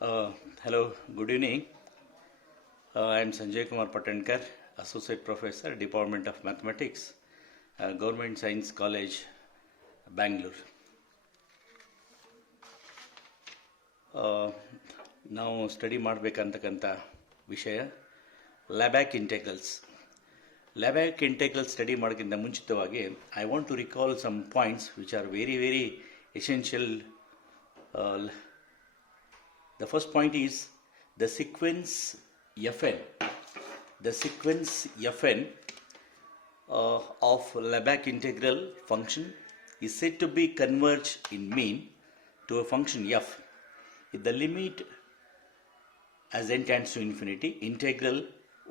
Uh, Hello, good evening. I am Sanjay Kumar Pattankar, Associate Professor, Department of Mathematics, Government Science College, Bangalore. ನಾವು study ಮಾಡಬೇಕಂತಕ್ಕಂಥ ವಿಷಯ Lebesgue integrals. Lebesgue integral study ಮಾಡೋಕ್ಕಿಂತ ಮುಂಚಿತವಾಗಿ I want to recall some points which are very essential. The first point is the sequence Fn. The sequence Fn of Lebesgue integral function is said to be converge in mean to a function f if the limit as n tends to infinity integral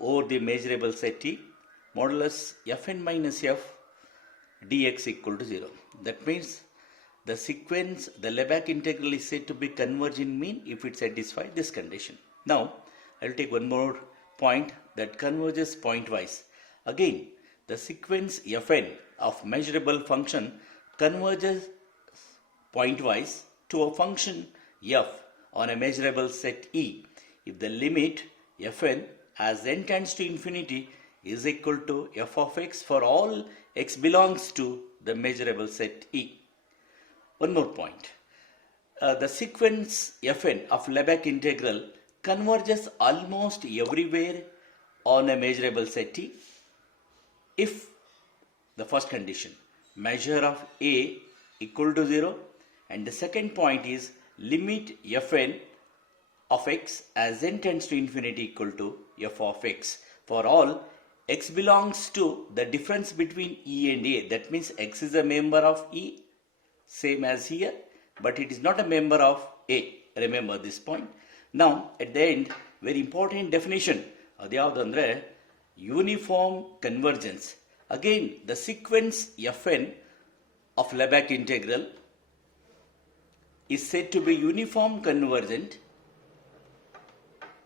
over the measurable set t modulus Fn minus f dx equal to 0. That means the sequence, the Lebesgue integral is said to be converge in mean if it satisfies this condition. Now, I will take one more point that converges pointwise. Again, the sequence Fn of measurable function converges pointwise to a function f on a measurable set E if the limit Fn as n tends to infinity is equal to f of x for all x belongs to the measurable set E. One more point. The sequence Fn of Lebesgue integral converges almost everywhere on a measurable set T if the first condition, measure of A equal to 0, and the second point is limit Fn of x as n tends to infinity equal to f of x for all x belongs to the difference between E and A. That means x is a member of E, same as here, but it is not a member of A. Remember this point. Now, at the end, very important definition. Adyavadandre uniform convergence. Again, the sequence Fn of Lebesgue integral is said to be uniform convergent.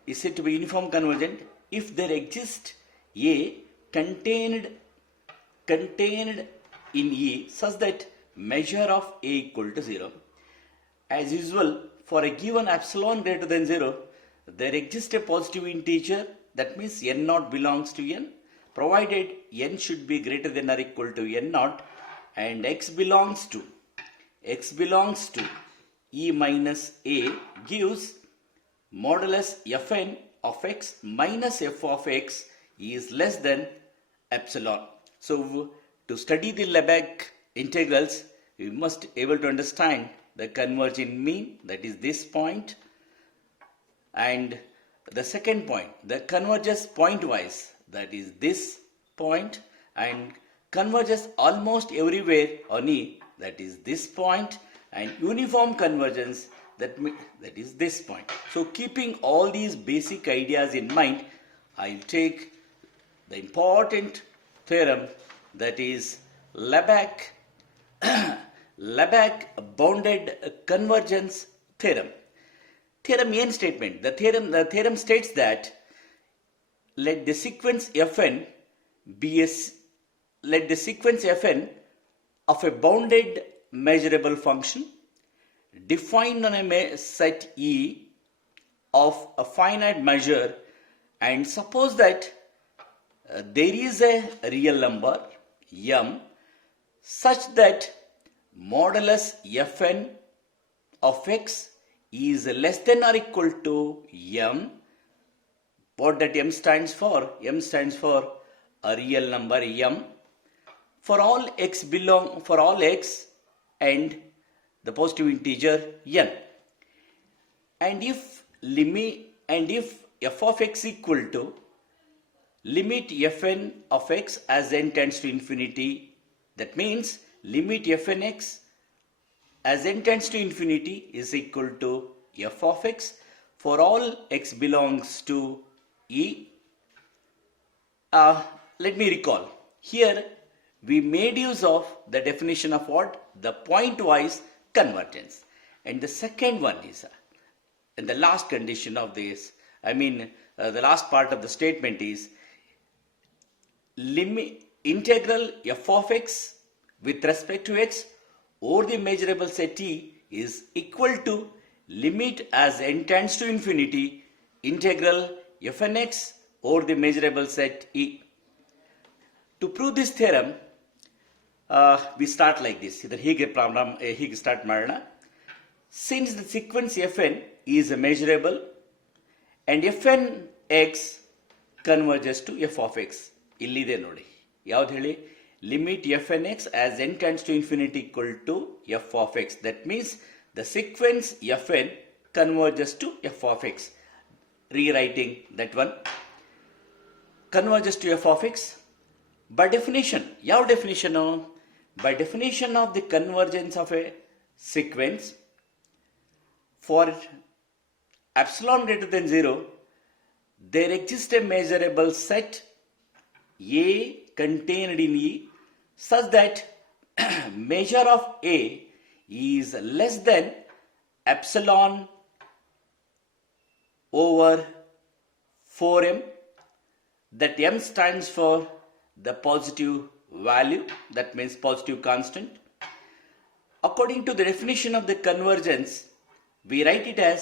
Is said to be uniform convergent if there exists A contained in E such that measure of A equal to 0. As usual, for a given epsilon greater than 0, there exists a positive integer, that means n naught belongs to n, provided n should be greater than or equal to n naught, and x belongs to E minus A gives modulus Fn of x minus f of x is less than epsilon. So, to study the Lebesgue integrals, we must able to understand the converge in mean, that is this point, and the second point, the converges pointwise, that is this point, and converges almost everywhere on E, that is this point, and uniform convergence, that is this point. So, keeping all these basic ideas in mind, I will take the important theorem, that is Lebesgue bounded convergence theorem. Theorem n statement. The theorem states that let the sequence Fn of a bounded measurable function defined on a set E of a finite measure, and suppose that there is a real number m such that modulus Fn of x is less than or equal to m. What that m stands for? M stands for a real number m for all x and the positive integer n. And if f of x equal to limit Fn of x as n tends to infinity, that means limit Fn x as n tends to infinity is equal to f of x for all x belongs to E. Let me recall. Here we made use of the definition of what? The pointwise convergence. And the second one is, and the last condition of this, the last part of the statement is limit integral f of x with respect to x over the measurable set T is equal to limit as n tends to infinity integral fnx over the measurable set E. To prove this theorem, we start like this. ಹೀಗೆ start ಮಾಡೋಣ. Since the sequence fn is a measurable and fnx converges to f of x. ಇಲ್ಲಿದೆ ನೋಡಿ. ಯಾವ್ದು ಹೇಳಿ? Limit fnx as n tends to infinity equal to f of x. That means the sequence fn converges to f of x. Rewriting that one. Converges to f of x. By definition, ಯಾವ definition? By definition of the convergence of a sequence, for epsilon greater than 0, there exists a measurable set A contained in E such that measure of A is less than epsilon over 4m, that m stands for the positive value, that means positive constant. According to the definition of the convergence, we write it as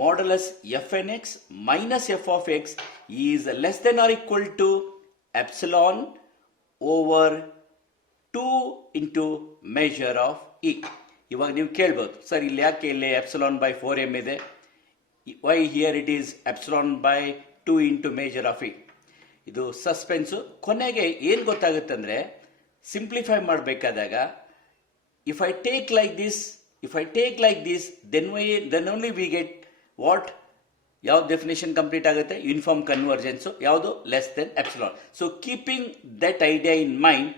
modulus fnx minus f of x is less than or equal to epsilon over 2 into measure of E. ಇವಾಗ ನೀವು ಕೇಳ್ಬೋದು, sir ಇಲ್ಲಿ ಯಾಕೆ ಇಲ್ಲಿ epsilon by 4m ಇದೆ? Why here it is epsilon by 2 into measure of E? ಇದು suspense. ಕೊನೆಗೆ ಏನು ಗೊತ್ತಾಗುತ್ತೆ ಅಂದರೆ, ಸಿಂಪ್ಲಿಫೈ ಮಾಡಬೇಕಾದಾಗ if I take like this, then only we get what? ಯಾವ್ದು ಡೆಫಿನೇಷನ್ ಕಂಪ್ಲೀಟ್ ಆಗುತ್ತೆ? Uniform convergence. ಯಾವುದು? Less than epsilon. So keeping that idea in mind,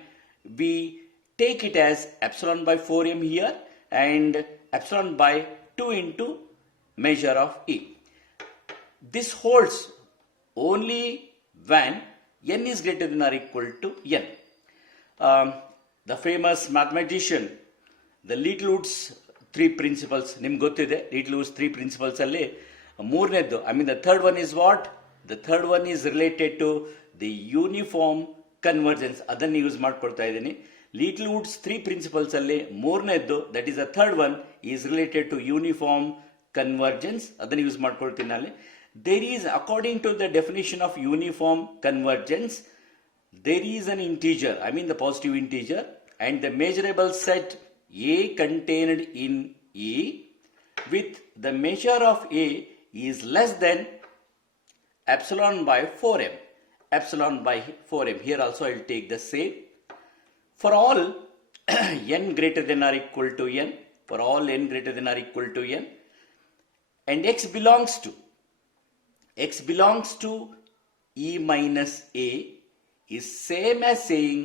we take it as epsilon by 4m here and epsilon by 2 into measure of E. This holds only when n is greater than or equal to n. The famous mathematician, the Littlewood's 3 principles, ನಿಮ್ಗೆ ಗೊತ್ತಿದೆ. Littlewood's 3 principles ಅಲ್ಲಿ ಮೂರನೇದ್ದು, the third one is what? The third one is related to the uniform convergence. ಅದನ್ನು use ಮಾಡ್ಕೊಳ್ತಾ ಇದ್ದೀನಿ. Littlewood's 3 principles ಅಲ್ಲಿ ಮೂರನೇದ್ದು, that is the third one, is related to uniform convergence. ಅದನ್ನು use ಮಾಡ್ಕೊಳ್ತೀನಿ ಅಲ್ಲಿ. There is, according to the definition of uniform convergence, there is an integer, the positive integer, and the measurable set A contained in E with the measure of A is less than epsilon by 4m. Epsilon by 4m. Here also I will take the same. For all n greater than or equal to n, for all n greater than or equal to n, and x belongs to E minus A is same as saying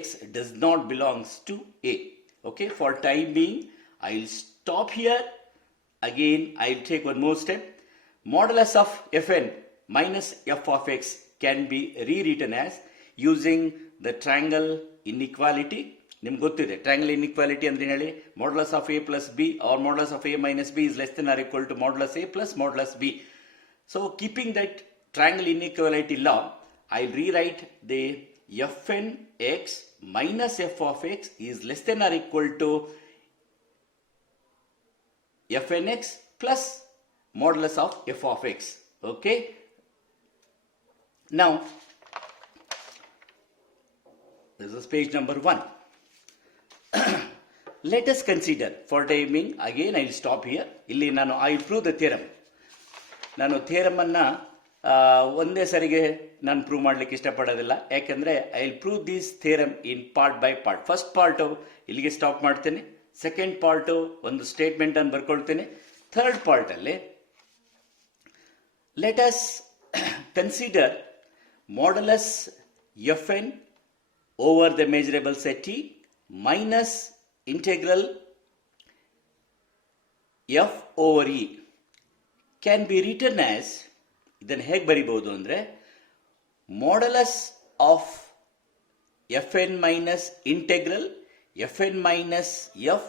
x does not belongs to A. Okay, for time being, I will stop here. Again, I will take one more step. Modulus of fn minus f of x can be rewritten as using the triangle inequality. ನಿಮ್ಗೆ ಗೊತ್ತಿದೆ triangle inequality ಅಂದ್ರೆ ಹೇಳಿ, modulus of a plus b or modulus of a minus b is less than or equal to modulus a plus modulus b. So keeping that triangle inequality law, I'll rewrite the fn x minus f of x is less than or equal to fn x plus modulus of f of x. Okay. Now, this is page number 1. Let us consider, for timing, again I will stop here. ಇಲ್ಲಿ I will prove the theorem. ನಾನು theorem ಅನ್ನ ಒಂದೇ ಸರಿಗೆ ನಾನು prove ಮಾಡ್ಲಿಕ್ಕೆ ಇಷ್ಟಪಡೋದಿಲ್ಲ. ಯಾಕೆಂದ್ರೆ I will prove this theorem in part by part. First part ಇಲ್ಲಿಗೆ ಸ್ಟಾಪ್ ಮಾಡ್ತೇನೆ. ಸೆಕೆಂಡ್ ಪಾರ್ಟು ಒಂದು ಸ್ಟೇಟ್ಮೆಂಟ್ ಅನ್ನು ಬರ್ಕೊಳ್ತೇನೆ. ಥರ್ಡ್ ಪಾರ್ಟಲ್ಲಿ let us consider modulus fn over the measurable set T minus integral f over E can be written as, ಇದನ್ನು ಹೇಗೆ ಬರಿಬಹುದು ಅಂದರೆ, modulus of fn minus integral fn minus f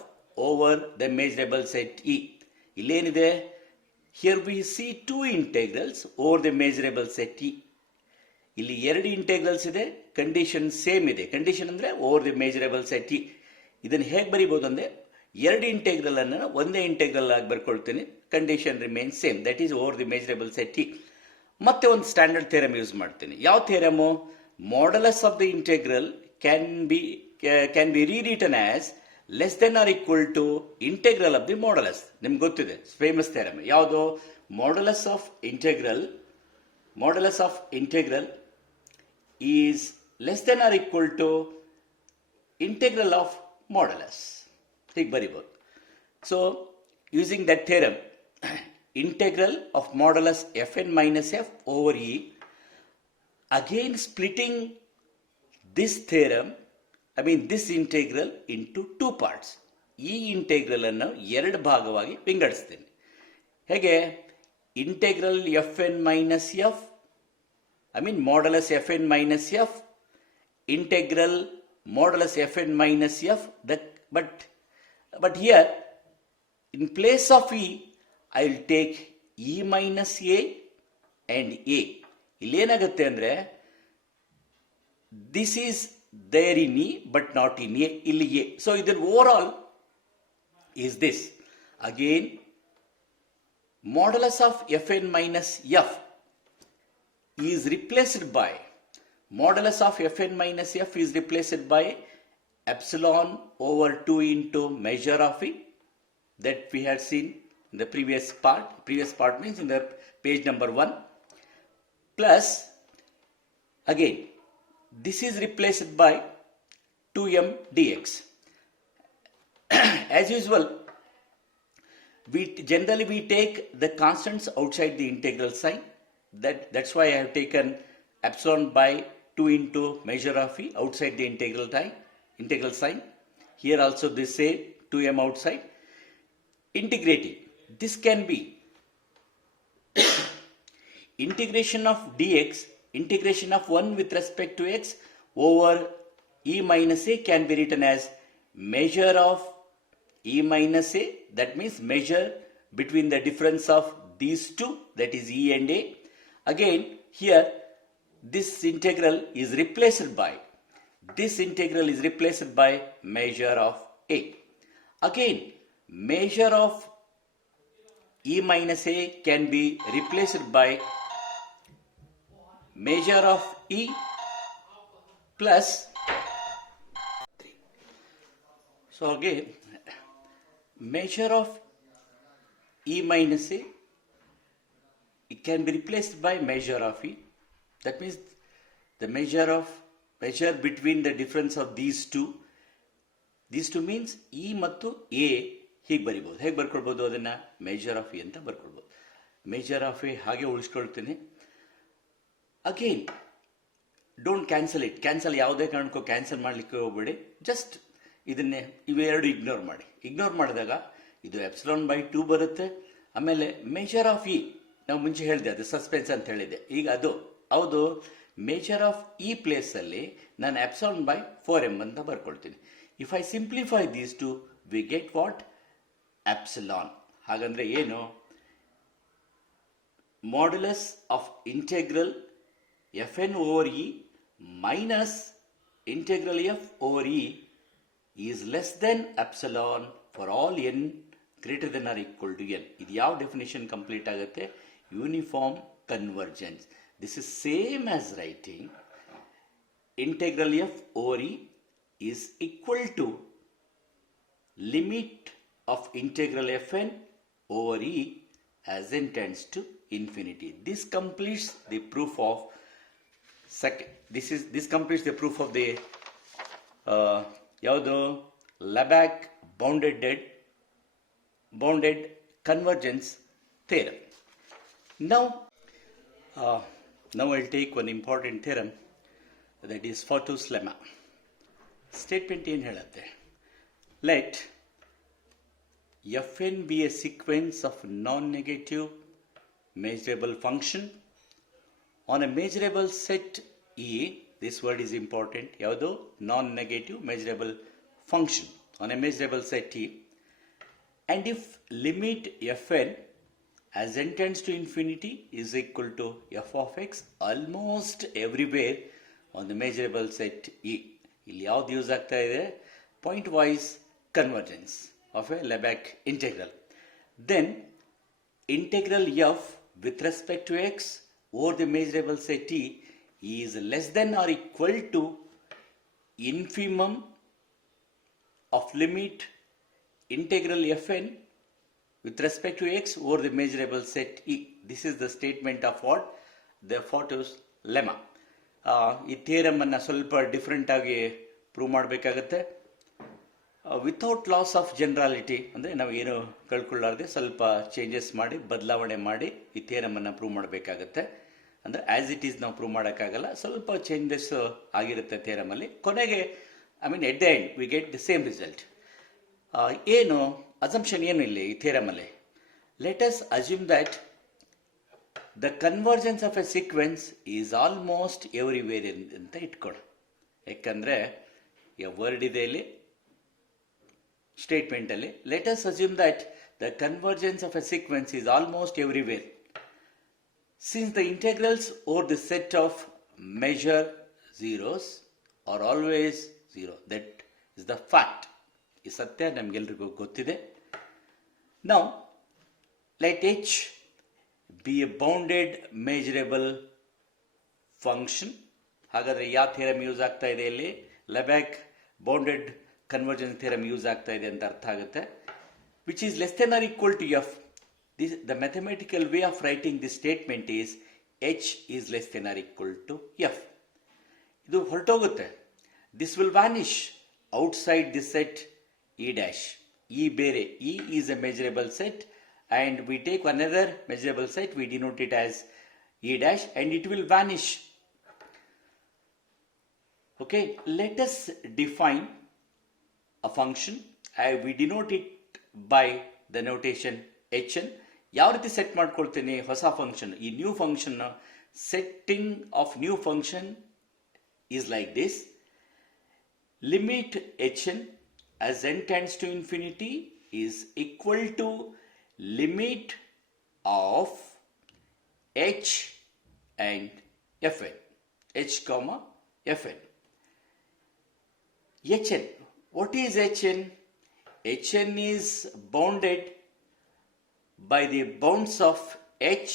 over the measurable set E. ಇಲ್ಲೇನಿದೆ? Here we see 2 integrals over the measurable set E. ಇಲ್ಲಿ 2 integrals ಇದೆ, condition same ಇದೆ. Condition ಅಂದರೆ over the ಮೇಜರಬಲ್ set E. ಇದನ್ನು ಹೇಗೆ ಬರೀಬಹುದು ಅಂದರೆ, 2 ಇಂಟೆಗ್ರಲ್ ಅನ್ನು ಒಂದೇ integral ಆಗಿ ಬರ್ಕೊಳ್ತೀನಿ. condition remains same, that is over the measurable set T. ಮತ್ತೆ ಒಂದು ಸ್ಟ್ಯಾಂಡರ್ಡ್ ಥಿಯರಮ್ ಯೂಸ್ ಮಾಡ್ತೀನಿ. ಯಾವ theorem? Modulus of the integral can be rewritten as less than or equal to integral of the modulus. ನಿಮ್ಗೆ ಗೊತ್ತಿದೆ famous theorem ಯಾವುದು? Modulus of integral is less than or equal to integral of modulus. ಹೀಗೆ ಬರಿಬೋದು. So using that theorem, integral of modulus fn minus f over e, again splitting this theorem, this integral into two parts. ಈ integral ಅನ್ನು ಎರಡು ಭಾಗವಾಗಿ ವಿಂಗಡಿಸ್ತೇನೆ. ಹೇಗೆ? Integral fn minus f, modulus fn minus f, integral modulus fn minus f, but here in place of e I will take e minus a and a. ಇಲ್ಲಿ ಏನಾಗುತ್ತೆ ಅಂದರೆ, this is there in e but not in a, ಇಲ್ಲಿ a. So ಇದರ overall is this. Again, modulus of fn minus f is replaced by epsilon over 2 into measure of e, that we had seen in the previous part means in the page number 1, plus again this is replaced by 2m dx. As usual, generally we take the constants outside the integral sign. That's why I have taken epsilon by 2 into measure of e outside the integral sign. Here also this same 2m outside. Integrating, this can be integration of dx, integration of 1 with respect to x over e minus a can be written as measure of e minus a, that means measure between the difference of these two, that is e and a. Again, here this integral is replaced by measure of a. Again, measure of e minus a can be replaced by measure of e plus 3. So again, measure of e minus a, it can be replaced by measure of e. That means the measure between the difference of these two means e ಮತ್ತು a. ಹೀಗೆ ಬರಿಬೋದು. ಹೇಗೆ ಬರ್ಕೊಳ್ಬೋದು ಅದನ್ನು? Major of A ಅಂತ ಬರ್ಕೊಳ್ಬೋದು. Major of A ಹಾಗೆ ಉಳಿಸ್ಕೊಳ್ತೀನಿ. Again don't cancel ಯಾವುದೇ ಕಾರಣಕ್ಕೂ cancel ಮಾಡಲಿಕ್ಕೆ ಹೋಗ್ಬೇಡಿ. ಜಸ್ಟ್ ಇವೆರಡು ಇಗ್ನೋರ್ ಮಾಡಿದಾಗ ಇದು ಎಪ್ಸಿಲಾನ್ ಬೈ 2 ಬರುತ್ತೆ. ಆಮೇಲೆ ಮೇಜರ್ ಆಫ್ ಇ ನಾವು ಮುಂಚೆ ಹೇಳಿದೆ, ಅದು ಸಸ್ಪೆನ್ಸ್ ಅಂತ ಹೇಳಿದೆ. ಈಗ ಹೌದು ಮೇಜರ್ ಆಫ್ ಇ ಪ್ಲೇಸಲ್ಲಿ ನಾನು ಎಪ್ಸಿಲಾನ್ ಬೈ 4m ಅಂತ ಬರ್ಕೊಳ್ತೀನಿ. If I simplify these two we get what? epsilon. ಹಾಗಂದ್ರೆ ಏನು? Modulus of integral fn over e minus integral f over e is less than epsilon for all n greater than or equal to n. ಇದು ಯಾವ definition complete ಆಗುತ್ತೆ? Uniform convergence. This is same as writing integral f over e is equal to limit of integral fn over e as n tends to infinity. This completes the proof of this completes the proof of the ಯಾವುದು? Lebesgue bounded convergence theorem. Now I'll take one important theorem, that is Fortu's lemma. Statement ಏನು ಹೇಳುತ್ತೆ? Let fn be a sequence of non-negative measurable function on a measurable set E. This word is important. ಯಾವುದು? Non-negative measurable function on a measurable set E. And if limit fn as n tends to infinity is equal to f of x almost everywhere on the measurable set E. ಇಲ್ಲಿ ಯಾವ್ದು use ಆಗ್ತಾ ಇದೆ? Point wise convergence of a Lebesgue integral. Then integral f with respect to x over the measurable set t is less than or equal to infimum of limit integral fn with respect to x over the measurable set e. This is the statement of what? The Fortu's lemma. ಈ theorem ಅನ್ನು ಸ್ವಲ್ಪ different ಆಗಿ prove ಮಾಡಬೇಕಾಗತ್ತೆ. Without loss of ಜನರಾಲಿಟಿ, ಅಂದರೆ ನಾವು ಏನು ಕಳ್ಕೊಳ್ಳಾರ್ದೆ ಸ್ವಲ್ಪ changes ಮಾಡಿ ಬದಲಾವಣೆ ಮಾಡಿ ಈ ಥಿಯರಮ್ ಅನ್ನು ಪ್ರೂವ್ ಮಾಡಬೇಕಾಗತ್ತೆ. ಅಂದರೆ ಆ್ಯಸ್ ಇಟ್ ಈಸ್ ನಾವು ಪ್ರೂವ್ ಮಾಡೋಕ್ಕಾಗಲ್ಲ, ಸ್ವಲ್ಪ ಚೇಂಜಸ್ ಆಗಿರುತ್ತೆ ಥಿಯರಮಲ್ಲಿ. ಕೊನೆಗೆ at the end we get the same result. ಏನು ಅಸಂಪ್ಷನ್ ಏನು ಇಲ್ಲಿ ಈ ಥಿಯರಮಲ್ಲಿ? Let us assume that the convergence of a sequence is almost everywhere ಅಂತ ಇಟ್ಕೊಡು. ಯಾಕಂದರೆ ವರ್ಡ್ ಇದೆ ಇಲ್ಲಿ ಸ್ಟೇಟ್ಮೆಂಟಲ್ಲಿ. Let us assume that the convergence of a sequence is almost everywhere. Since the integrals over the set of measure zeros are always zero, that is the fact. ಈ ಸತ್ಯ ನಮಗೆಲ್ರಿಗೂ ಗೊತ್ತಿದೆ. Now, let h be a bounded measurable function. ಹಾಗಾದರೆ ಯಾವ theorem use ಆಗ್ತಾ ಇದೆ ಇಲ್ಲಿ? ಲೆಬೆಗ್ bounded convergence theorem use ಆಗ್ತಾ ಇದೆ ಅಂತ ಅರ್ಥ ಆಗುತ್ತೆ. Which is less than or equal to f. The mathematical way of writing this statement is h is less than or equal to f. ಇದು ಹೊರಟೋಗುತ್ತೆ. This will vanish outside this set e dash. E ಬೇರೆ, E is a measurable set and we take another measurable set, we denote it as e dash and it will vanish. Okay, let us define a function. We denote it by the notation hn. ಯಾವ ರೀತಿ set ಮಾಡ್ಕೊಳ್ತೀನಿ ಹೊಸ function? ಈ new function setting of new function is like this. Limit hn as n tends to infinity is equal to limit of h and fn. h comma fn. hn. What is hn? hn is bounded by the bounds of h.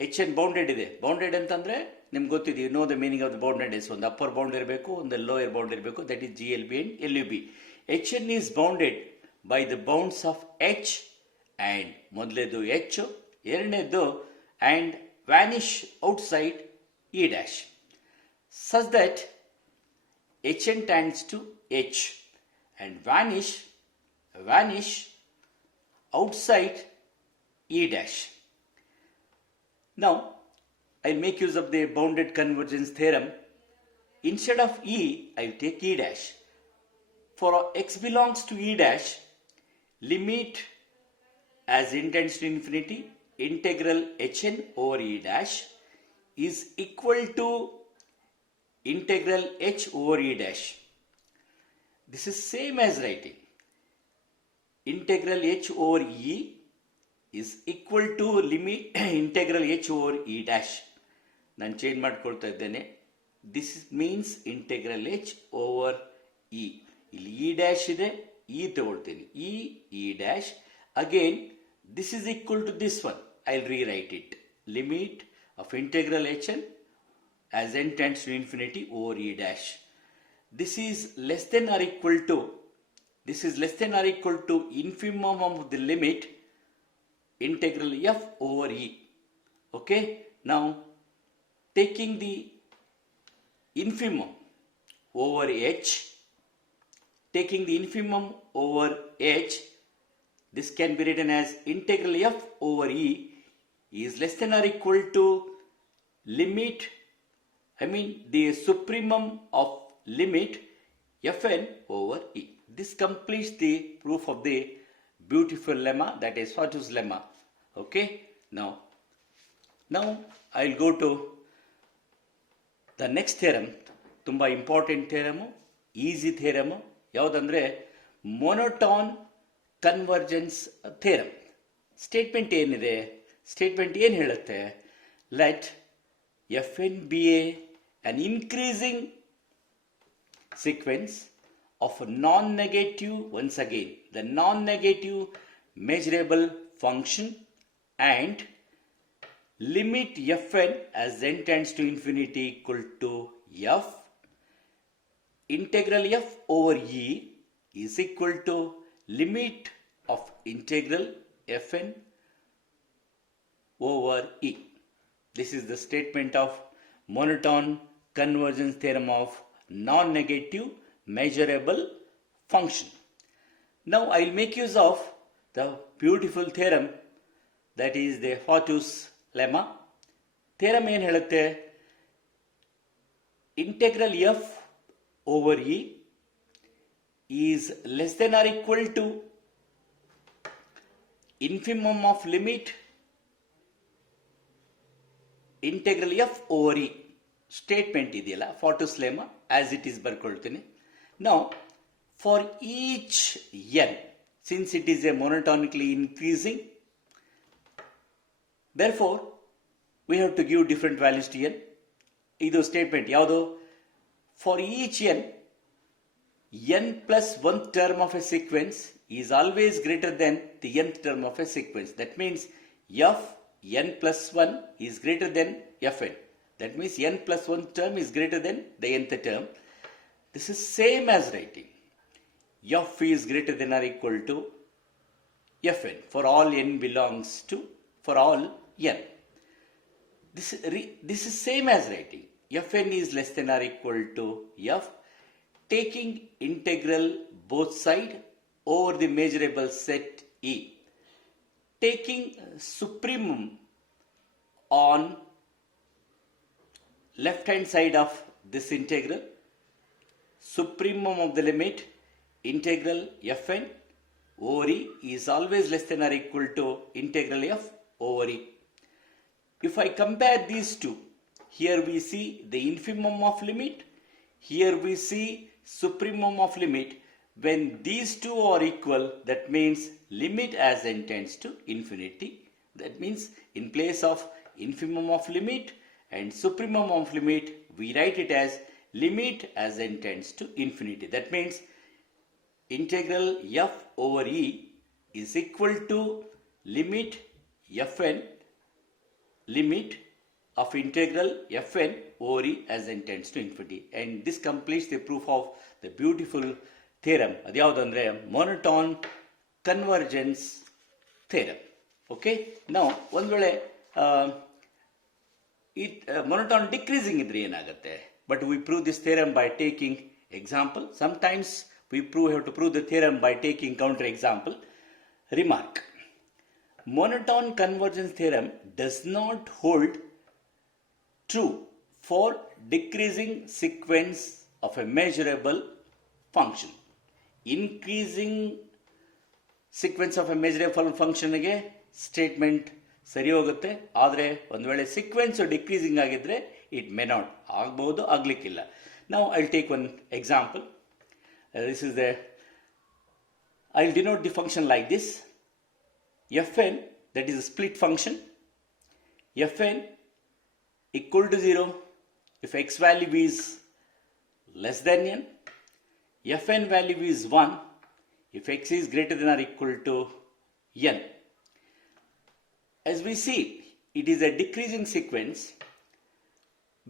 hn bounded ಇದೆ. Bounded ಅಂತಂದ್ರೆ ನಿಮ್ಗೆ ಗೊತ್ತಿದೆ, you know the meaning of the bounded is. ಒಂದು upper bound ಇರಬೇಕು, ಒಂದು lower bound ಇರಬೇಕು. That is GLB and LUB. hn is bounded by the bounds of h and ಮೊದಲೇದು h, ಎರಡನೇದು and vanish outside e dash such that hn tends to h and vanish outside e dash. Now, I'll make use of the bounded convergence theorem. Instead of e, I'll take e dash. For x belongs to e dash, limit as n tends to infinity, integral hn over e dash is equal to integral h over e dash. This is same as writing integral h over e is equal to limit integral h over e dash. ನಾನು change ಮಾಡ್ಕೊಳ್ತಾ ಇದ್ದೇನೆ. This means integral h over e. ಇಲ್ಲಿ e dash ಇದೆ, e ತಗೊಳ್ತೀನಿ. e dash again this is equal to this one. I will rewrite it. Limit of integral hn as n tends to infinity over e dash. This is less than or equal to infimum of the limit integral f over e. Okay, now taking the infimum over h, this can be written as integral f over e is less than or equal to limit, the supremum of limit fn over e. This completes the proof of the beautiful lemma, that is Fortu's lemma. Okay, now I'll go to the next theorem. ತುಂಬಾ important theorem, easy theorem. ಯಾವುದಂದ್ರೆ ಮೊನೋಟೋನ್ convergence theorem. Statement ಏನಿದೆ? Statement ಏನು ಹೇಳುತ್ತೆ? Let fn be an increasing sequence of non-negative, once again, the non-negative measurable function and limit fn as n tends to infinity equal to f, integral f over e is equal to limit of integral fn over e. This is the statement of monotone convergence theorem of non-negative measurable function. Now I will make use of the beautiful theorem that is the Fortu's lemma. Theorem ಏನು ಹೇಳುತ್ತೆ? Integral f over e is less than or equal to infimum of limit integral f over e. Statement ಇದೆಯಲ್ಲ Fortu's lemma as it is ಬರ್ಕೊಳ್ತೀನಿ. Now for each n, since it is a monotonically increasing, therefore we have to give different values to n. ಇದು statement ಯಾವುದು? For each n plus one term of a sequence is always greater than the nth term of a sequence. That means f n plus 1 is greater than fn. That means n plus 1 term is greater than the nth term. This is same as writing f is greater than or equal to fn for all n belongs to, for all n. This is same as writing fn is less than or equal to f, taking integral both side over the measurable set E, taking supremum on left hand side of this integral, supremum of the limit integral fn over e is always less than or equal to integral f over e. If I compare these two, here we see the infimum of limit, here we see supremum of limit. When these two are equal, that means limit as n tends to infinity. That means in place of infimum of limit and supremum of limit, we write it as limit as n tends to infinity. That means integral f over e is equal to limit fn, limit of integral fn over e as n tends to infinity. And this completes the proof of the beautiful theorem. ಅದು ಯಾವುದಂದ್ರೆ monotone convergence theorem. Okay, now ಒಂದು ವೇಳೆ monotone decreasing ಇದ್ರೆ ಏನಾಗುತ್ತೆ? But we prove this theorem by taking example. Sometimes we have to prove the theorem by taking counter example. Remark: monotone convergence theorem does not hold true for decreasing sequence of a measurable function. Increasing sequence of a measurable function ಗೆ statement ಸರಿ ಹೋಗುತ್ತೆ. ಆದರೆ ಒಂದು ವೇಳೆ sequence decreasing ಆಗಿದ್ರೆ it may not, ಆಗಬಹುದು, ಆಗ್ಲಿಕ್ಕಿಲ್ಲ. Now I'll take one example. This is I'll denote the function like this. fn, that is a split function, fn equal to 0 if x value is less than n, fn value is 1 if x is greater than or equal to n. As we see, it is a decreasing sequence.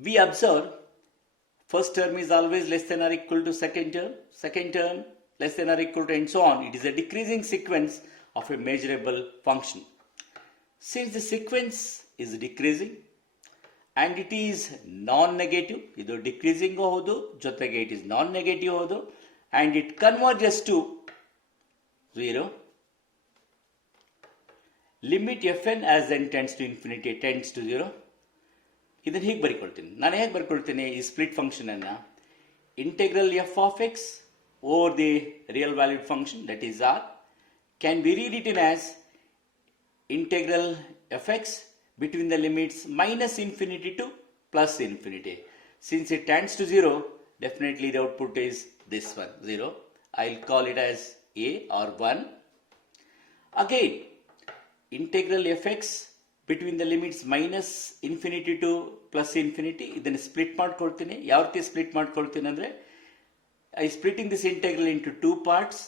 We observe first term is always less than or equal to second term less than or equal to, and so on. It is a decreasing sequence of a measurable function. Since the sequence is decreasing and it is non-negative, ಇದು decreasing ಹೌದು, ಜೊತೆಗೆ it is non-negative ಹೌದು, and it converges to 0, limit fn as n tends to infinity tends to 0. ಇದನ್ನು ಹೀಗೆ ಬರಿಕೊಳ್ತೀನಿ. ನಾನು ಹೇಗೆ ಬರ್ಕೊಳ್ತೀನಿ ಈ split function ಅನ್ನ? Integral f of x over the real valued function, that is r, can be rewritten as integral fx between the limits minus infinity to plus infinity. Since it tends to 0, definitely the output is this one, 0. I'll call it as a or 1. Again, integral fx between the limits minus infinity to plus infinity, ಇದನ್ನು split ಮಾಡ್ಕೊಳ್ತೀನಿ. ಯಾವ ರೀತಿ split ಮಾಡ್ಕೊಳ್ತೀನಿ ಅಂದರೆ, I splitting this integral into two parts.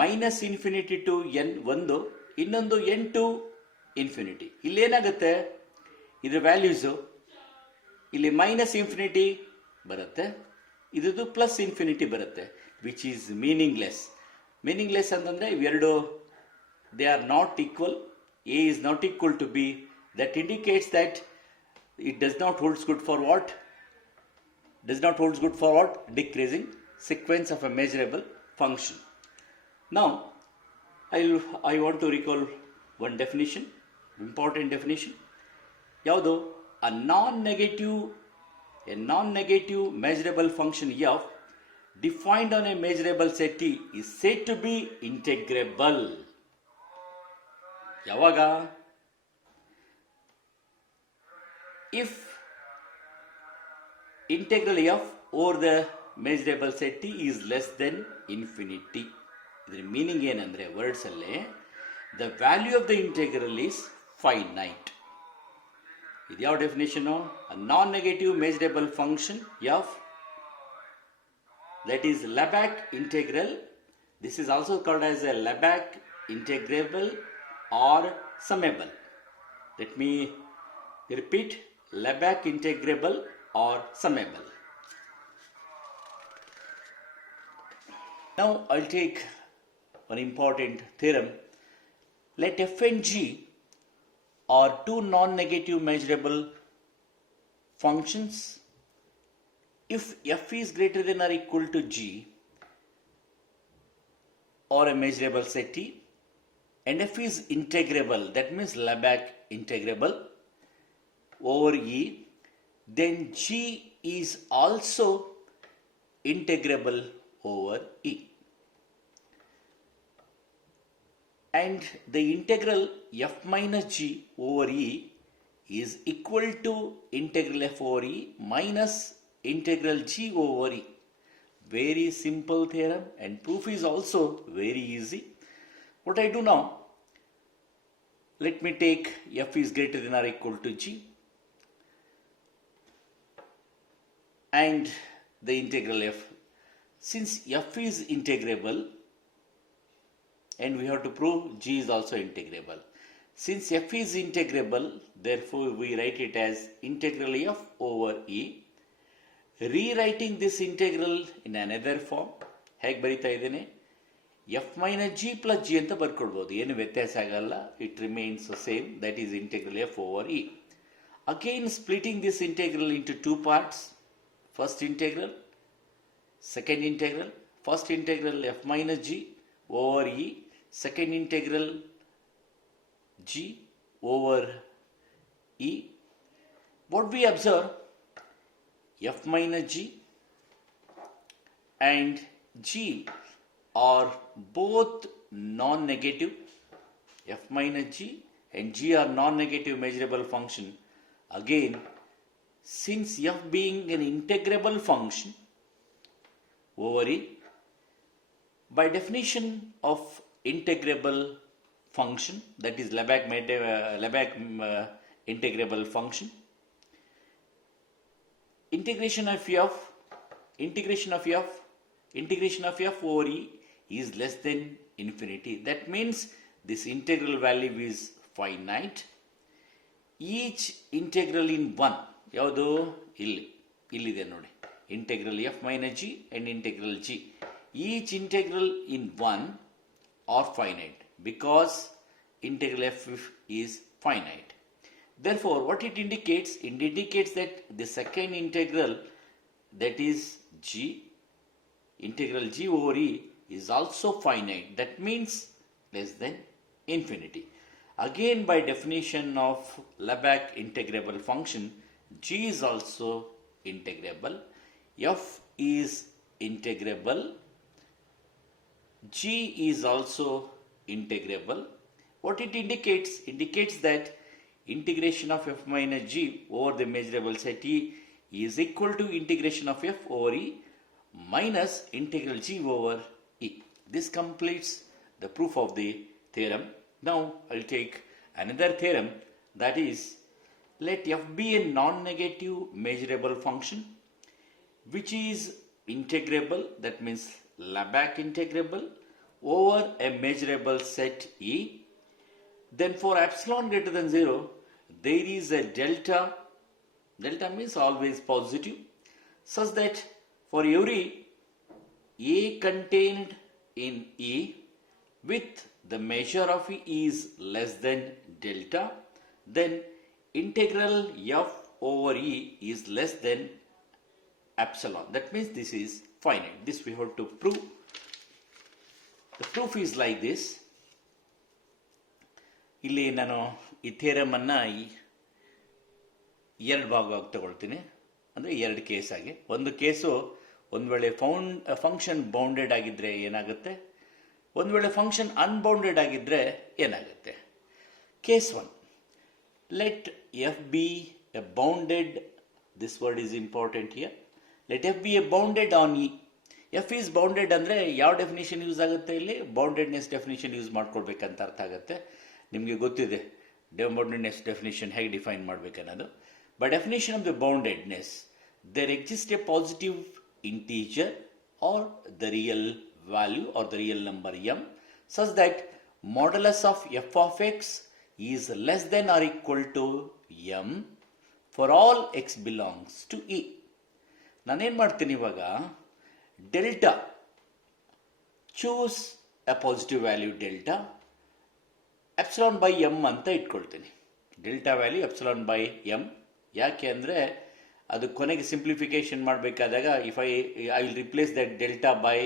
Minus infinity to n ಒಂದು, ಇನ್ನೊಂದು N to infinity. ಇಲ್ಲೇನಾಗುತ್ತೆ, ಇದರ values ಇಲ್ಲಿ ಮೈನಸ್ ಇನ್ಫಿನಿಟಿ ಬರುತ್ತೆ, ಇದು ಪ್ಲಸ್ ಇನ್ಫಿನಿಟಿ ಬರುತ್ತೆ, ವಿಚ್ ಈಸ್ ಮೀನಿಂಗ್ಲೆಸ್. ಮೀನಿಂಗ್ಲೆಸ್ ಅಂತಂದರೆ ಇವೆರಡು they are not equal. A is not equal to b. That indicates that it does not holds good for what? Does not holds good for what? Decreasing sequence of a measurable function. Now, I want to recall one definition, important definition. ಯಾವುದು? A non-negative measurable function f defined on a measurable set T is said to be integrable. ಯಾವಾಗ? If integral f over the measurable set T is less than infinity. ಇದರ meaning ಏನಂದರೆ ವರ್ಡ್ಸಲ್ಲೇ the value of the integral is finite. ಇದು ಯಾವ definition? A non-negative measurable function f, that is Lebesgue integral. This is also called as a Lebesgue integrable or summable. Let me repeat, Lebesgue integrable or summable. Now I'll take one important theorem. Let f and g are two non-negative measurable functions. If f is greater than or equal to g or a measurable set T, and f is integrable, that means Lebesgue integrable over E, then G is also integrable over E. And the integral f minus g over E is equal to integral f over E minus integral g over E. Very simple theorem, and proof is also very easy. What I do now, let me take f is greater than or equal to g and the integral f. Since f is integrable and we have to prove g is also integrable. Since f is integrable, therefore we write it as integral f over e. Rewriting this integral in another form, ಹೇಗೆ ಬರೀತಾ ಇದ್ದೇನೆ? f minus g plus g ಅಂತ ಬರ್ಕೊಳ್ಬೋದು, ಏನು ವ್ಯತ್ಯಾಸ ಆಗಲ್ಲ. It remains same, that is integral f over e. Again splitting this integral into two parts. First integral, second integral. First integral f minus g over e, second integral g over e. What we observe, f minus g and g are both non-negative. F minus g and g are non-negative measurable function. Again, since f being an integrable function over e, by definition of integrable function, that is Lebesgue integrable function, integration of f over e is less than infinity. That means this integral value is finite. Each integral in one, ಯಾವುದು? ಇಲ್ಲಿದೆ ನೋಡಿ, integral f minus g and integral g. Each integral in one are finite because integral f is finite. Therefore, what it indicates? It indicates that the second integral, that is g, integral g over e, is also finite. That means less than infinity. Again, by definition of Lebesgue integrable function, g is also integrable. F is integrable. G is also integrable. What it indicates? Indicates that integration of f minus g over the measurable set E is equal to integration of f over e minus integral g over e. This completes the proof of the theorem. Now I'll take another theorem, that is, let f be a non-negative measurable function which is integrable, that means Lebesgue integrable over a measurable set E. Then for epsilon greater than 0, there is a delta. Delta means always positive, such that for every A contained in E with the measure of E is less than delta, then integral F over E is less than epsilon. That means this is finite. This we have to prove. The proof is like this. ಇಲ್ಲಿ ನಾನು ಈ theorem ಅನ್ನ ಎರಡು ಭಾಗವಾಗಿ ತಗೊಳ್ತೀನಿ, ಅಂದರೆ ಎರಡು case ಆಗಿ. ಒಂದು ಕೇಸು ಒಂದು ವೇಳೆ ಫಂಕ್ಷನ್ ಬೌಂಡೆಡ್ ಆಗಿದ್ರೆ ಏನಾಗುತ್ತೆ, ಒಂದು ವೇಳೆ ಫಂಕ್ಷನ್ ಅನ್ಬೌಂಡೆಡ್ ಆಗಿದ್ರೆ ಏನಾಗುತ್ತೆ. Case 1, let F B A bounded, this word is important here, let F B A bounded on E. F is bounded ಅಂದರೆ ಯಾವ ಡೆಫಿನೇಷನ್ ಯೂಸ್ ಆಗುತ್ತೆ, ಇಲ್ಲಿ ಬೌಂಡೆಡ್ನೆಸ್ ಡೆಫಿನೇಷನ್ ಯೂಸ್ ಮಾಡ್ಕೊಳ್ಬೇಕಂತ ಅರ್ಥ ಆಗುತ್ತೆ. ನಿಮಗೆ ಗೊತ್ತಿದೆ ಬೌಂಡೆಡ್ನೆಸ್ ಡೆಫಿನೇಷನ್ ಹೇಗೆ define ಮಾಡಬೇಕನ್ನೋದು. By definition of the boundedness, there exists a positive integer or the real value or the real number m such that modulus of f of x is less than or equal to m for all x belongs to E. ನಾನೇನು ಮಾಡ್ತೀನಿ ಇವಾಗ, delta choose a positive value delta epsilon by m ಅಂತ ಇಟ್ಕೊಳ್ತೀನಿ. Delta value epsilon by m. ಯಾಕೆ ಅಂದರೆ ಅದು ಕೊನೆಗೆ simplification ಮಾಡಬೇಕಾದಾಗ if I will replace that delta by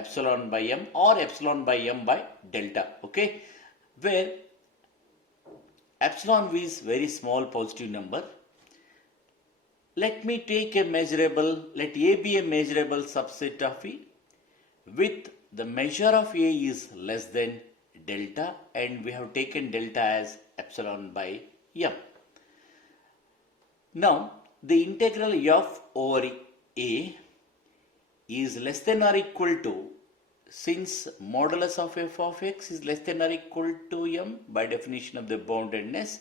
epsilon by m or epsilon by m by delta. Okay, where epsilon is very small positive number. Let me take a measurable, let A be a measurable subset of E with the measure of A is less than delta, and we have taken delta as epsilon by m. Now the integral f over A is less than or equal to, since modulus of f of x is less than or equal to m by definition of the boundedness,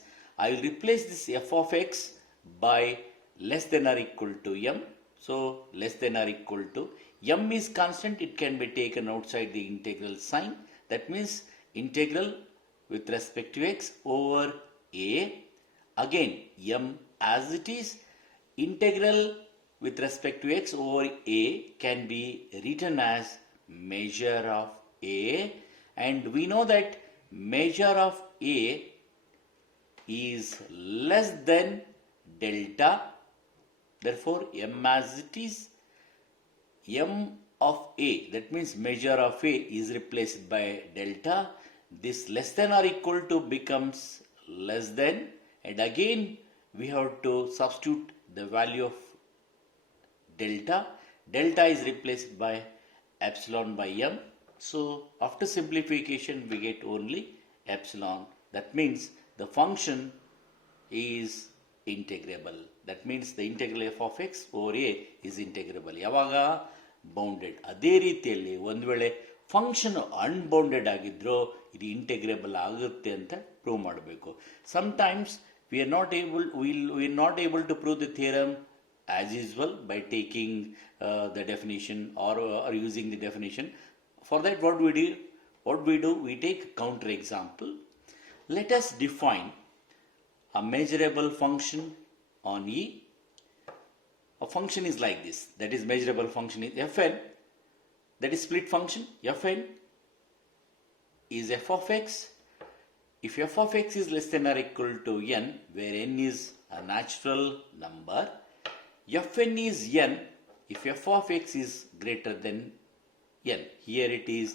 I will replace this f of x by less than or equal to m. So less than or equal to, m is constant, it can be taken outside the integral sign. That means integral with respect to x over a, again m as it is, integral with respect to x over a can be written as measure of a, and we know that measure of a is less than delta. Therefore m as it is, m of a, that means measure of a is replaced by delta. This less than or equal to becomes less than, and again we have to substitute the value of delta. Delta is replaced by epsilon by m. So after simplification we get only epsilon. That means the function is integrable. That means the integral f of x over a is integrable. ಯಾವಾಗ bounded. ಅದೇ ರೀತಿಯಲ್ಲಿ ಒಂದು ವೇಳೆ function unbounded ಆಗಿದ್ರೋ ಇದು ಇಂಟೆಗ್ರೇಬಲ್ ಆಗುತ್ತೆ ಅಂತ prove ಮಾಡಬೇಕು. Sometimes we are not able to prove the theorem as usual by taking the definition or using the definition. For that what we do, we take a counter example. Let us define a measurable function on E. A function is like this, that is measurable function is fn, that is split function. Fn is f of x. If f of x is less than or equal to n, where n is a natural number, fn is n if f of x is greater than n. Here it is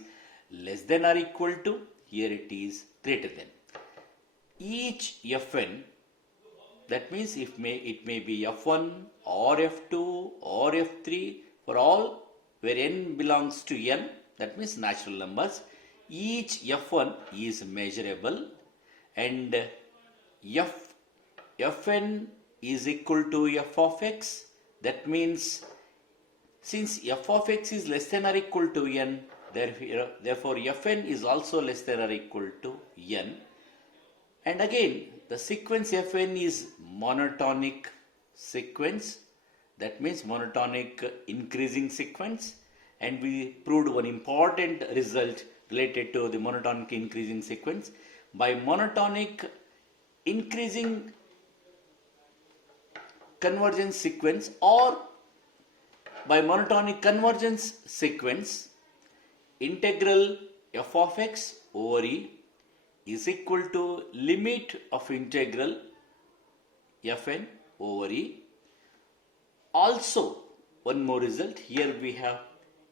less than or equal to, here it is greater than. Each fn, that means it may be f1 or f2 or f3 for all where n belongs to n, that means natural numbers. Each f1 is measurable, and fn is equal to f of x. That means since f of x is less than or equal to n, therefore fn is also less than or equal to n. And again the sequence fn is monotonic sequence, that means monotonic increasing sequence, and we proved one important result related to the monotonic increasing sequence. By monotonic increasing convergence sequence or by monotonic convergence sequence, integral f of x over e is equal to limit of integral fn over e. Also, one more result. Here we have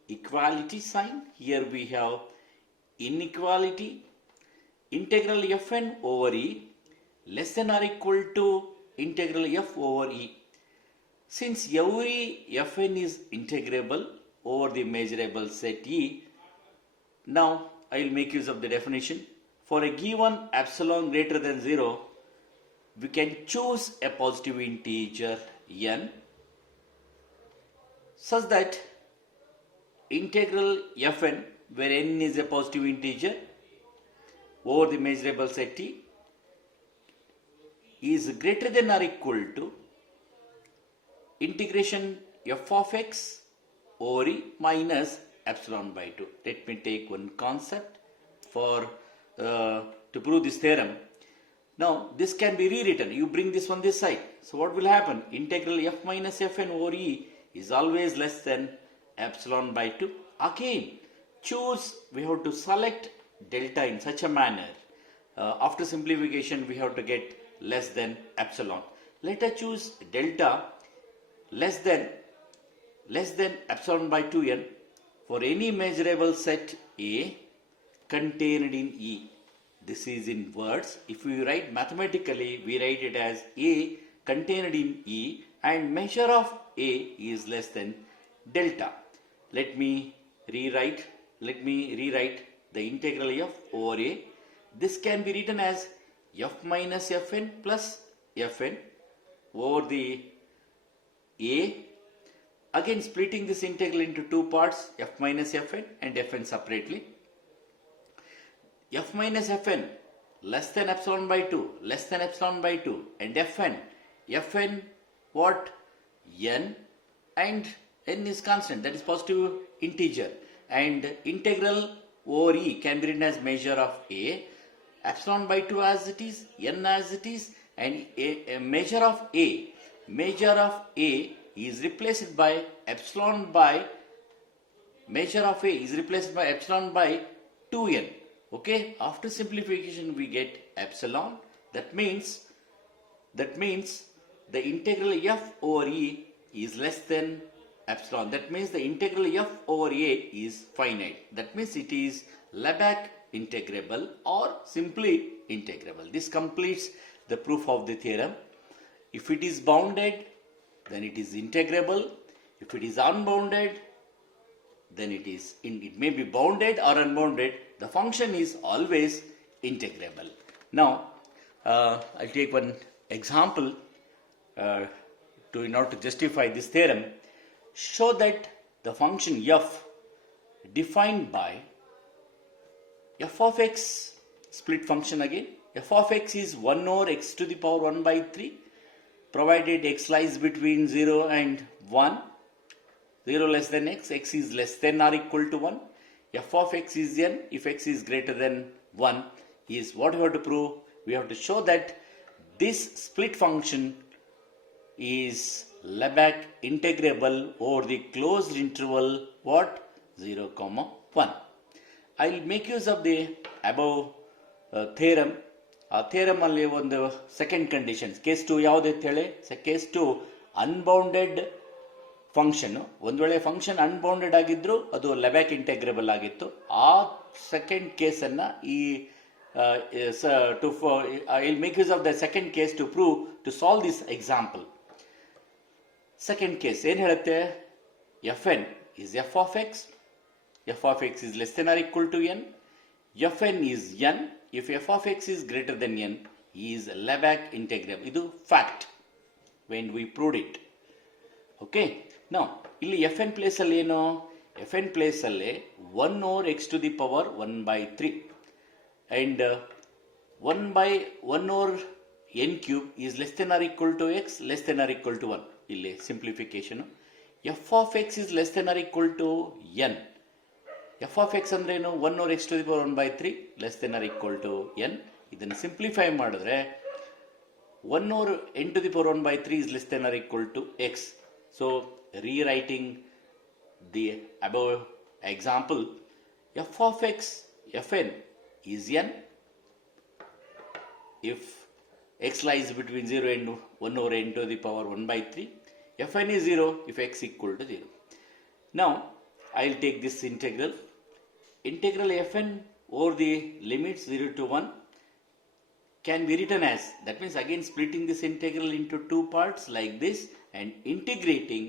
equality sign. Here we have inequality. Integral fn over e less than or equal to integral f over e. Since every fn is integrable over the measurable set e, now I will make use of the definition. For a given epsilon greater than 0, we can choose a positive integer n such that integral fn, where n is a positive integer over the measurable set t, is greater than or equal to integration f of x over e minus epsilon by 2. Let me take one concept for to prove this theorem. Now this can be rewritten. You bring this on this side. So what will happen? Integral f minus fn over e is always less than epsilon by 2. Again, choose, we have to select delta in such a manner. After simplification, we have to get less than epsilon. Let us choose delta less than epsilon by 2n for any measurable set A contained in E. This is in words. If we write mathematically, we write it as A contained in E and measure of A is less than delta. Let me rewrite the integral f over A. This can be written as f minus fn plus fn over the A. Again splitting this integral into two parts, f minus fn and fn separately. F minus fn less than epsilon by 2, less than epsilon by 2, and fn what? N, and n is constant, that is positive integer, and integral over E can be written as measure of A, epsilon by 2 as it is, n as it is, and a measure of A is replaced by epsilon by, measure of A is replaced by epsilon by 2n. Okay, after simplification we get epsilon. That means the integral f over E is less than epsilon. That means the integral f over A is finite. That means it is Lebesgue integrable or simply integrable. This completes the proof of the theorem. If it is bounded, then it is integrable. If it is unbounded, then it may be bounded or unbounded. The function is always integrable. Now, I'll take one example in order to justify this theorem. Show that the function f defined by f of x, split function again. F of x is 1 over x to the power 1 by 3, provided x lies between 0 and 1. 0 less than x, x is less than or equal to 1. F of x is n if x is greater than 1 is what we have to prove. We have to show that this split function is Lebesgue integrable over the closed interval what? 0, 1. I will make use of the above theorem. Theorem alli ಒಂದು second condition. Case 2 ಯಾವುದು ಅಂತ ಹೇಳಿ? Case 2 unbounded function. ಒಂದು ವೇಳೆ function unbounded ಆಗಿದ್ರು ಅದು ಲೆಬೆಕ್ ಇಂಟೆಗ್ರೇಬಲ್ ಆಗಿತ್ತು. ಆ ಸೆಕೆಂಡ್ ಕೇಸನ್ನು I will make use of the second case to prove to solve this example. Second case ಏನು ಹೇಳುತ್ತೆ? F n is f of x. F of x is less than or equal to n. Fn is n. If f of x is greater than n, is Lebesgue integrable. ಇದು fact when we proved it. Okay. Now, ಇಲ್ಲಿ fn place ಅಲ್ಲಿ ಏನು? fn place ಅಲ್ಲಿ 1 over x to the power 1 by 3 and 1 over n cube is less than or equal to x, less than or equal to 1. ಇಲ್ಲಿ simplification. f of x is less than or equal to n. F of X ಅಂದ್ರೇನು 1 over x to the power 1 by 3 less than or equal to n. ಇದನ್ನು simplify ಮಾಡಿದ್ರೆ 1 over n to the power 1 by 3 is less than or equal to x. So rewriting the above example, f of x fn is n if x lies between 0 and 1 over n to the power 1 by 3. Fn is 0 if x equal to 0. Now I will take this integral. Integral fn over the limits 0 to 1 can be written as, that means again splitting this integral into two parts like this and integrating,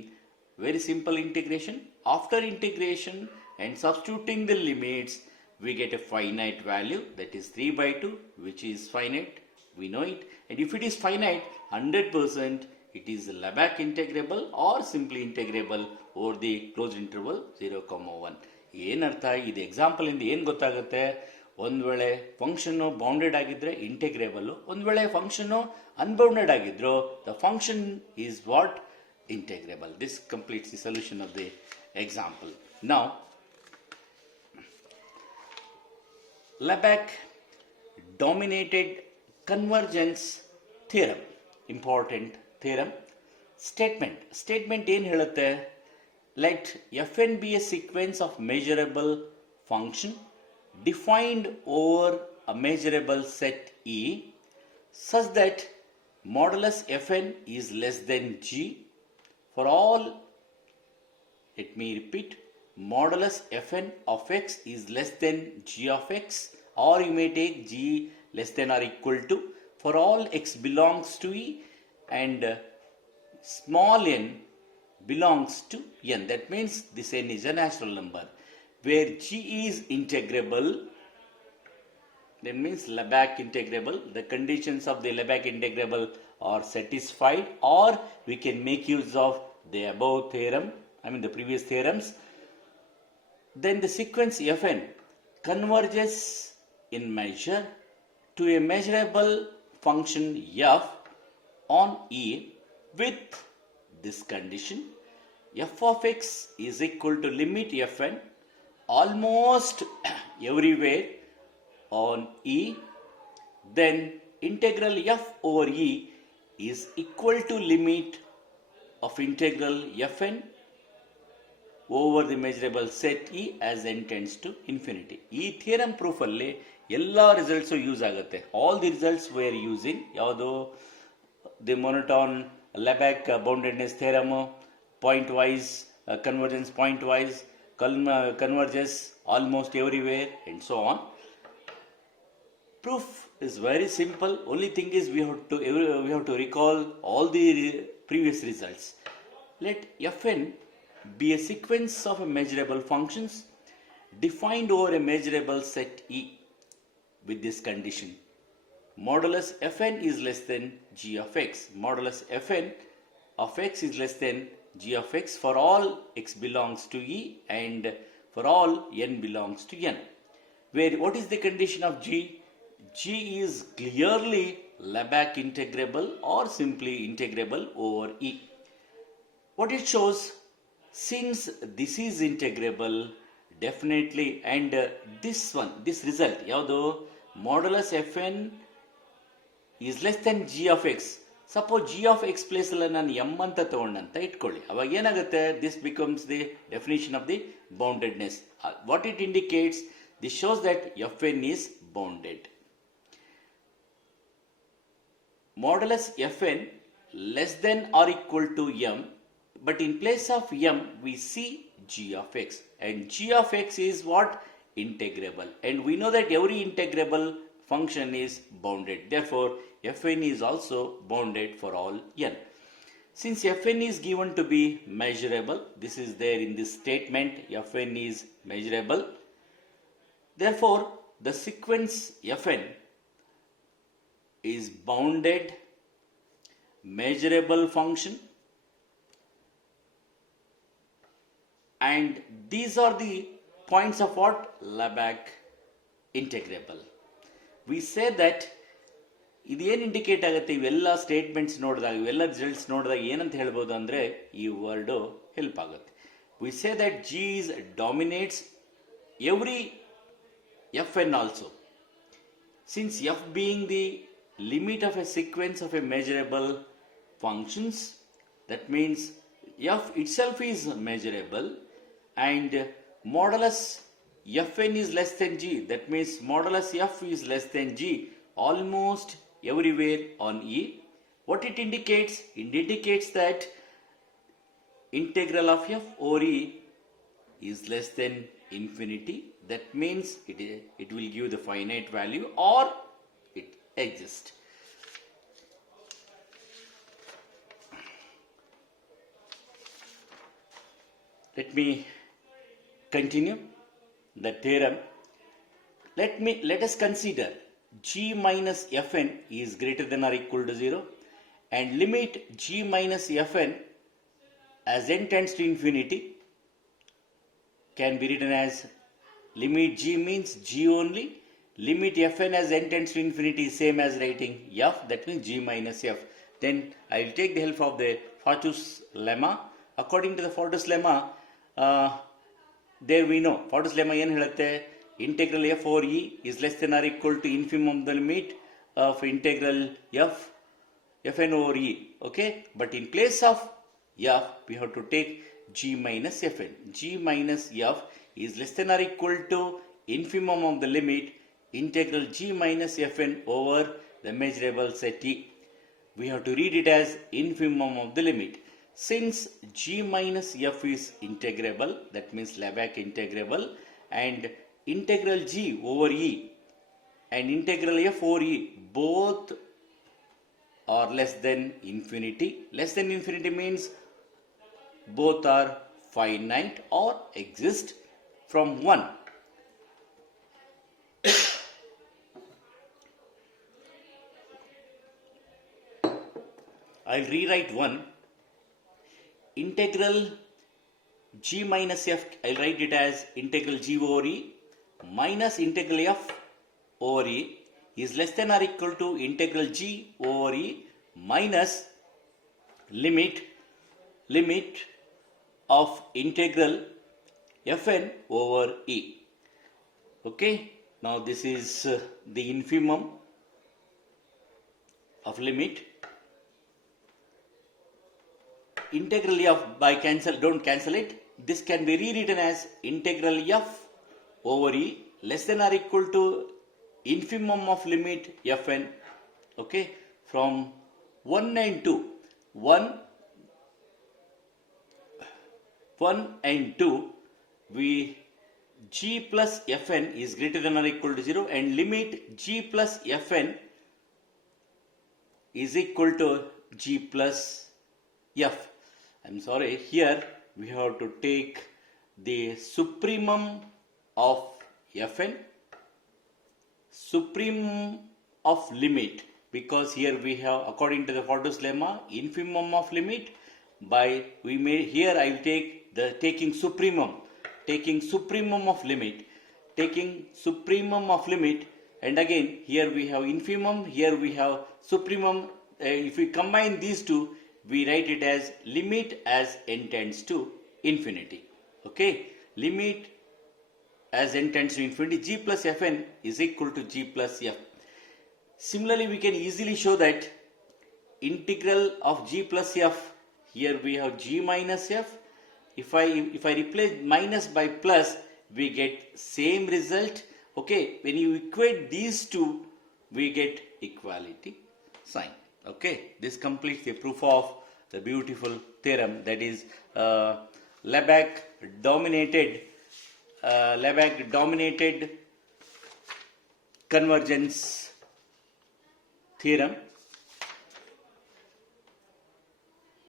very simple integration. After integration and substituting the limits, we get a finite value, that is 3 by 2, which is finite, we know it. And if it is finite, 100% it is Lebesgue integrable or simply integrable over the closed interval 0, 1. ಏನರ್ಥ ಇದು example ಇಂದ ಏನು ಗೊತ್ತಾಗುತ್ತೆ, ಒಂದು ವೇಳೆ function bounded ಆಗಿದ್ರೆ integrable, ಒಂದು ವೇಳೆ ಫಂಕ್ಷನ್ನು ಅನ್ಬೌಂಡೆಡ್ ಆಗಿದ್ರು the function is what integrable. This completes the solution of the example. Now Lebesgue dominated convergence theorem, important theorem. Statement ಏನು ಹೇಳುತ್ತೆ, let fn be a sequence of measurable function defined over a measurable set E such that modulus fn is less than g for all, let me repeat, modulus fn of x is less than g of x, or you may take g less than or equal to for all x belongs to E and small n belongs to n. That means this n is a natural number where g is integrable. That means Lebesgue integrable. The conditions of the Lebesgue integrable are satisfied, or we can make use of the above theorem, the previous theorems. Then the sequence fn converges in measure to a measurable function f on E with this condition: f of x is equal to limit fn almost everywhere on E, then integral f over E is equal to limit of integral fn over the measurable set E as n tends to infinity. ಈ theorem proof ಅಲ್ಲಿ ಎಲ್ಲ results use ಆಗುತ್ತೆ. All the results were using ಯಾವುದು, the monotone, Lebesgue boundedness theorem, point wise convergence, point wise converges almost everywhere, and so on. Proof is very simple. Only thing is we have to recall all the previous results. Let fn be a sequence of measurable functions defined over a measurable set E with this condition: modulus fn is less than g of x. Modulus fn of x is less than g of x for all x belongs to E and for all n belongs to n. Where what is the condition of g? G is clearly Lebesgue integrable or simply integrable over E. What it shows, since this is integrable, definitely, and this result, ಯಾವುದು, modulus fn is less than g of x. Suppose g of x place ಅಲ್ಲ ನಾನು m ಅಂತ ತಗೊಂಡಂತ ಇಟ್ಕೊಳ್ಳಿ, ಅವಾಗ ಏನಾಗುತ್ತೆ, this becomes the definition of the boundedness. What it indicates, this shows that fn is bounded. Modulus fn less than or equal to m, but in place of m we see g of x, and g of x is what? Integrable, and we know that every integrable function is bounded. Therefore fn is also bounded for all n. Since fn is given to be measurable, this is there in this statement, fn is measurable, therefore the sequence fn is bounded measurable function, and these are the points of what? Lebesgue integrable. We say that ಇದೇನು indicate ಆಗುತ್ತೆ, ಇವೆಲ್ಲ statements ನೋಡಿದಾಗ, ಇವೆಲ್ಲ results ನೋಡಿದಾಗ ಏನಂತ ಹೇಳ್ಬೋದು ಅಂದರೆ ಈ ವರ್ಡು ಹೆಲ್ಪ್ ಆಗುತ್ತೆ. We say that G dominates every fn also. Since f being the limit of a sequence of a measurable functions, that means f itself is measurable, and modulus fn is less than g, that means modulus f is less than g almost everywhere on E. What it indicates? It indicates that integral of f over E is less than infinity. That means it will give the finite value or it exists. Let me continue the theorem. Let us consider g minus fn is greater than or equal to 0, and limit g minus fn as n tends to infinity can be written as limit g means g only, limit fn as n tends to infinity is same as writing f, that means g minus f. Then I will take the help of the Fortu's lemma. According to the Fortu's lemma, there we know Fortu's lemma ಏನು ಹೇಳುತ್ತೆ, integral f over e is less than or equal to infimum the limit of integral fn over e. Okay, but in place of f we have to take g minus fn. G minus f is less than or equal to infimum of the limit integral g minus fn over the measurable set e. We have to read it as infimum of the limit. Since g minus f is integrable, that means Lebesgue integrable, and integral g over e and integral f over e both are less than infinity. Less than infinity means both are finite or exist from 1. I'll rewrite 1. Integral g minus f, I'll write it as integral g over e minus integral f over e is less than or equal to integral g over e minus limit of integral fn over e. Okay, now this is the infimum of limit. Integral f by cancel, don't cancel it. This can be rewritten as integral f over e less than or equal to infimum of limit fn. Okay, from 1 and 2. 1 and 2, we g plus fn is greater than or equal to 0, and limit g plus fn is equal to g plus f. I'm sorry, here we have to take the supremum of fn, supremum of limit, because here we have, according to the Fortu's lemma, infimum of limit. By we may, here I will take the taking supremum of limit, and again here we have infimum, here we have supremum. If we combine these two, we write it as limit as n tends to infinity. Okay, limit as n tends to infinity, g plus fn is equal to g plus f. Similarly, we can easily show that integral of g plus f, here we have g minus f. If I replace minus by plus, we get same result. Okay, when you equate these two, we get equality sign. Okay, this completes the proof of the beautiful theorem, that is Lebesgue dominated convergence theorem.